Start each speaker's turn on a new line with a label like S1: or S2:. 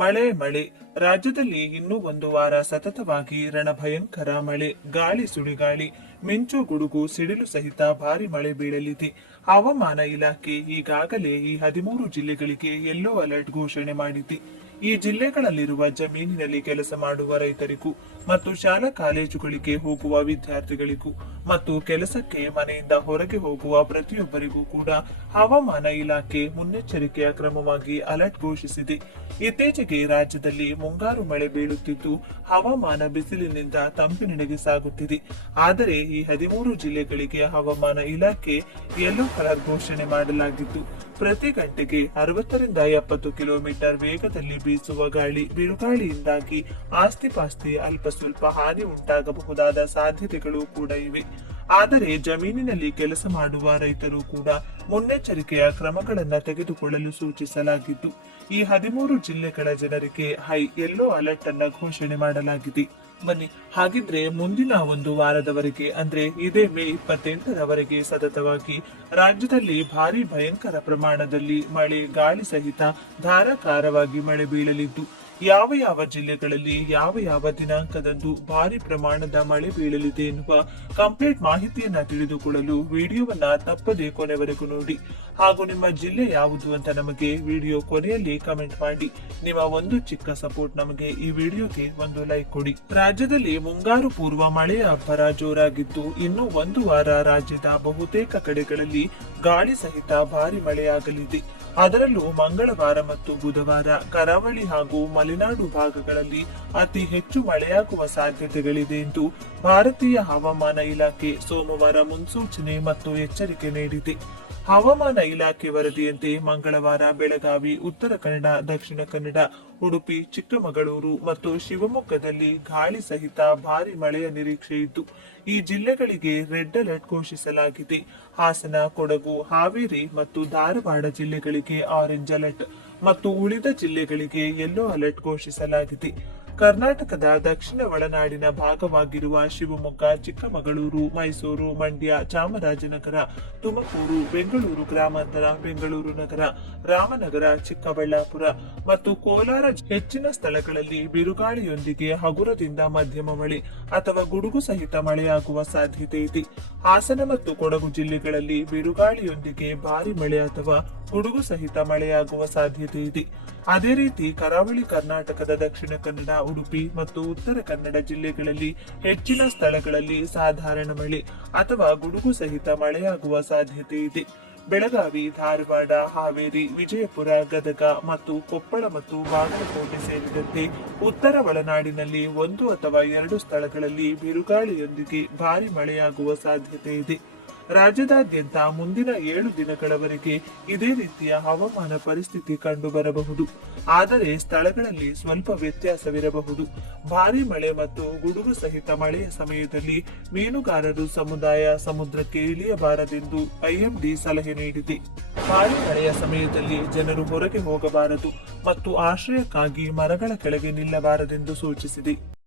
S1: ಮಳೆ ಮಳೆ. ರಾಜ್ಯದಲ್ಲಿ ಇನ್ನೂ ಒಂದು ವಾರ ಸತತವಾಗಿ ರಣಭಯಂಕರ ಮಳೆ, ಗಾಳಿ ಸುಳಿಗಾಳಿ, ಮಿಂಚು ಗುಡುಗು, ಸಿಡಿಲು ಸಹಿತ ಭಾರಿ ಮಳೆ ಬೀಳಲಿದೆ. ಹವಾಮಾನ ಇಲಾಖೆ ಈಗಾಗಲೇ ಈ ಹದಿಮೂರು ಜಿಲ್ಲೆಗಳಿಗೆ ಯೆಲ್ಲೋ ಅಲರ್ಟ್ ಘೋಷಣೆ ಮಾಡಿದೆ. ಈ ಜಿಲ್ಲೆಗಳಲ್ಲಿರುವ ಜಮೀನಿನಲ್ಲಿ ಕೆಲಸ ಮಾಡುವ ರೈತರಿಗೂ ಮತ್ತು ಶಾಲಾ ಕಾಲೇಜುಗಳಿಗೆ ಹೋಗುವ ವಿದ್ಯಾರ್ಥಿಗಳಿಗೂ ಮತ್ತು ಕೆಲಸಕ್ಕೆ ಮನೆಯಿಂದ ಹೊರಗೆ ಹೋಗುವ ಪ್ರತಿಯೊಬ್ಬರಿಗೂ ಕೂಡ ಹವಾಮಾನ ಇಲಾಖೆ ಮುನ್ನೆಚ್ಚರಿಕೆಯ ಕ್ರಮವಾಗಿ ಅಲರ್ಟ್ ಘೋಷಿಸಿದೆ. ಇತ್ತೀಚೆಗೆ ರಾಜ್ಯದಲ್ಲಿ ಮುಂಗಾರು ಮಳೆ ಬೀಳುತ್ತಿದ್ದು, ಹವಾಮಾನ ಬಿಸಿಲಿನಿಂದ ತಂಪಿನೆಡೆಗೆ ಸಾಗುತ್ತಿದೆ. ಆದರೆ ಈ ಹದಿಮೂರು ಜಿಲ್ಲೆಗಳಿಗೆ ಹವಾಮಾನ ಇಲಾಖೆ ಯೆಲ್ಲೋ ಕಲರ್ ಘೋಷಣೆ ಮಾಡಲಾಗಿದ್ದು, ಪ್ರತಿ ಗಂಟೆಗೆ ಅರವತ್ತರಿಂದ ಎಪ್ಪತ್ತು ಕಿಲೋಮೀಟರ್ ವೇಗದಲ್ಲಿ ಬೀಸುವ ಗಾಳಿ, ಬಿರುಗಾಳಿಯಿಂದಾಗಿ ಆಸ್ತಿಪಾಸ್ತಿ ಅಲ್ಪ ಸ್ವಲ್ಪ ಹಾನಿ ಉಂಟಾಗಬಹುದಾದ ಸಾಧ್ಯತೆಗಳು ಕೂಡ ಇವೆ. ಆದರೆ ಜಮೀನಿನಲ್ಲಿ ಕೆಲಸ ಮಾಡುವ ರೈತರು ಕೂಡ ಮುನ್ನೆಚ್ಚರಿಕೆಯ ಕ್ರಮಗಳನ್ನು ತೆಗೆದುಕೊಳ್ಳಲು ಸೂಚಿಸಲಾಗಿದ್ದು, ಈ ಹದಿಮೂರು ಜಿಲ್ಲೆಗಳ ಜನರಿಗೆ ಹೈ ಯೆಲ್ಲೋ ಅಲರ್ಟ್ ಅನ್ನ ಘೋಷಣೆ ಮಾಡಲಾಗಿದೆ. ಬನ್ನಿ, ಹಾಗಿದ್ರೆ ಮುಂದಿನ ಒಂದು ವಾರದವರೆಗೆ, ಅಂದ್ರೆ ಇದೇ ಮೇ ಇಪ್ಪತ್ತೆಂಟರವರೆಗೆ ಸತತವಾಗಿ ರಾಜ್ಯದಲ್ಲಿ ಭಾರಿ ಭಯಂಕರ ಪ್ರಮಾಣದಲ್ಲಿ ಮಳೆ, ಗಾಳಿ ಸಹಿತ ಧಾರಾಕಾರವಾಗಿ ಮಳೆ ಬೀಳಲಿದ್ದು ಯಾವ ಯಾವ ಜಿಲ್ಲೆಗಳಲ್ಲಿ ಯಾವ ಯಾವ ದಿನಾಂಕದಂದು ಭಾರಿ ಪ್ರಮಾಣದ ಮಳೆ ಬೀಳಲಿದೆ ಎನ್ನುವ ಕಂಪ್ಲೀಟ್ ಮಾಹಿತಿಯನ್ನ ತಿಳಿದುಕೊಳ್ಳಲು ವಿಡಿಯೋವನ್ನ ತಪ್ಪದೆ ಕೊನೆವರೆಗೂ ನೋಡಿ. ಹಾಗೂ ನಿಮ್ಮ ಜಿಲ್ಲೆ ಯಾವುದು ಅಂತ ನಮಗೆ ವಿಡಿಯೋ ಕೊನೆಯಲ್ಲಿ ಕಮೆಂಟ್ ಮಾಡಿ. ನಿಮ್ಮ ಒಂದು ಚಿಕ್ಕ ಸಪೋರ್ಟ್ ನಮಗೆ ಈ ವಿಡಿಯೋಗೆ ಒಂದು ಲೈಕ್ ಕೊಡಿ. ರಾಜ್ಯದಲ್ಲಿ ಮುಂಗಾರು ಪೂರ್ವ ಮಳೆಯ ಅಬ್ಬರ ಜೋರಾಗಿದ್ದು, ಇನ್ನು ಒಂದು ವಾರ ರಾಜ್ಯದ ಬಹುತೇಕ ಕಡೆಗಳಲ್ಲಿ ಗಾಳಿ ಸಹಿತ ಭಾರಿ ಮಳೆಯಾಗಲಿದೆ. ಅದರಲ್ಲೂ ಮಂಗಳವಾರ ಮತ್ತು ಬುಧವಾರ ಕರಾವಳಿ ಹಾಗೂ ಮಲೆನಾಡು ಭಾಗಗಳಲ್ಲಿ ಅತಿ ಹೆಚ್ಚು ಮಳೆಯಾಗುವ ಸಾಧ್ಯತೆಗಳಿದೆ ಎಂದು ಭಾರತೀಯ ಹವಾಮಾನ ಇಲಾಖೆ ಸೋಮವಾರ ಮುನ್ಸೂಚನೆ ಮತ್ತು ಎಚ್ಚರಿಕೆ ನೀಡಿದೆ. ಹವಾಮಾನ ಇಲಾಖೆ ವರದಿಯಂತೆ ಮಂಗಳವಾರ ಬೆಳಗಾವಿ, ಉತ್ತರ ಕನ್ನಡ, ದಕ್ಷಿಣ ಕನ್ನಡ, ಉಡುಪಿ, ಚಿಕ್ಕಮಗಳೂರು ಮತ್ತು ಶಿವಮೊಗ್ಗದಲ್ಲಿ ಗಾಳಿ ಸಹಿತ ಭಾರಿ ಮಳೆಯ ನಿರೀಕ್ಷೆ ಇದ್ದು, ಈ ಜಿಲ್ಲೆಗಳಿಗೆ ರೆಡ್ ಅಲರ್ಟ್ ಘೋಷಿಸಲಾಗಿದೆ. ಹಾಸನ, ಕೊಡಗು, ಹಾವೇರಿ ಮತ್ತು ಧಾರವಾಡ ಜಿಲ್ಲೆಗಳಿಗೆ ಆರೆಂಜ್ ಅಲರ್ಟ್ ಮತ್ತು ಉಳಿದ ಜಿಲ್ಲೆಗಳಿಗೆ ಯೆಲ್ಲೋ ಅಲರ್ಟ್ ಘೋಷಿಸಲಾಗಿದೆ. ಕರ್ನಾಟಕದ ದಕ್ಷಿಣ ಒಳನಾಡಿನ ಭಾಗವಾಗಿರುವ ಶಿವಮೊಗ್ಗ, ಚಿಕ್ಕಮಗಳೂರು, ಮೈಸೂರು, ಮಂಡ್ಯ, ಚಾಮರಾಜನಗರ, ತುಮಕೂರು, ಬೆಂಗಳೂರು ಗ್ರಾಮಾಂತರ, ಬೆಂಗಳೂರು ನಗರ, ರಾಮನಗರ, ಚಿಕ್ಕಬಳ್ಳಾಪುರ ಮತ್ತು ಕೋಲಾರ ಹೆಚ್ಚಿನ ಸ್ಥಳಗಳಲ್ಲಿ ಬಿರುಗಾಳಿಯೊಂದಿಗೆ ಹಗುರದಿಂದ ಮಧ್ಯಮ ಮಳೆ ಅಥವಾ ಗುಡುಗು ಸಹಿತ ಮಳೆಯಾಗುವ ಸಾಧ್ಯತೆ ಇದೆ. ಹಾಸನ ಮತ್ತು ಕೊಡಗು ಜಿಲ್ಲೆಗಳಲ್ಲಿ ಬಿರುಗಾಳಿಯೊಂದಿಗೆ ಭಾರಿ ಮಳೆ ಅಥವಾ ಗುಡುಗು ಸಹಿತ ಮಳೆಯಾಗುವ ಸಾಧ್ಯತೆ ಇದೆ. ಅದೇ ರೀತಿ ಕರಾವಳಿ ಕರ್ನಾಟಕದ ದಕ್ಷಿಣ ಕನ್ನಡ ಉಡುಪಿ ಮತ್ತು ಉತ್ತರ ಕನ್ನಡ ಜಿಲ್ಲೆಗಳಲ್ಲಿ ಹೆಚ್ಚಿನ ಸ್ಥಳಗಳಲ್ಲಿ ಸಾಧಾರಣ ಮಳೆ ಅಥವಾ ಗುಡುಗು ಸಹಿತ ಮಳೆಯಾಗುವ ಸಾಧ್ಯತೆ ಇದೆ. ಬೆಳಗಾವಿ, ಧಾರವಾಡ, ಹಾವೇರಿ, ವಿಜಯಪುರ, ಗದಗ ಮತ್ತು ಕೊಪ್ಪಳ ಮತ್ತು ಬಾಗಲಕೋಟೆ ಸೇರಿದಂತೆ ಉತ್ತರ ಒಳನಾಡಿನಲ್ಲಿ ಒಂದು ಅಥವಾ ಎರಡು ಸ್ಥಳಗಳಲ್ಲಿ ಬಿರುಗಾಳಿಯೊಂದಿಗೆ ಭಾರಿ ಮಳೆಯಾಗುವ ಸಾಧ್ಯತೆ ಇದೆ. ರಾಜ್ಯದಾದ್ಯಂತ ಮುಂದಿನ ಏಳು ದಿನಗಳವರೆಗೆ ಇದೇ ರೀತಿಯ ಹವಾಮಾನ ಪರಿಸ್ಥಿತಿ ಕಂಡುಬರಬಹುದು. ಆದರೆ ಸ್ಥಳಗಳಲ್ಲಿ ಸ್ವಲ್ಪ ವ್ಯತ್ಯಾಸವಿರಬಹುದು. ಭಾರಿ ಮಳೆ ಮತ್ತು ಗುಡುಗು ಸಹಿತ ಮಳೆಯ ಸಮಯದಲ್ಲಿ ಮೀನುಗಾರರು ಸಮುದಾಯ ಸಮುದ್ರಕ್ಕೆ ಇಳಿಯಬಾರದೆಂದು ಐಎಂಡಿ ಸಲಹೆ ನೀಡಿದೆ. ಭಾರಿ ಮಳೆಯ ಸಮಯದಲ್ಲಿ ಜನರು ಹೊರಗೆ ಹೋಗಬಾರದು ಮತ್ತು ಆಶ್ರಯಕ್ಕಾಗಿ ಮರಗಳ ಕೆಳಗೆ ನಿಲ್ಲಬಾರದೆಂದು ಸೂಚಿಸಿದೆ.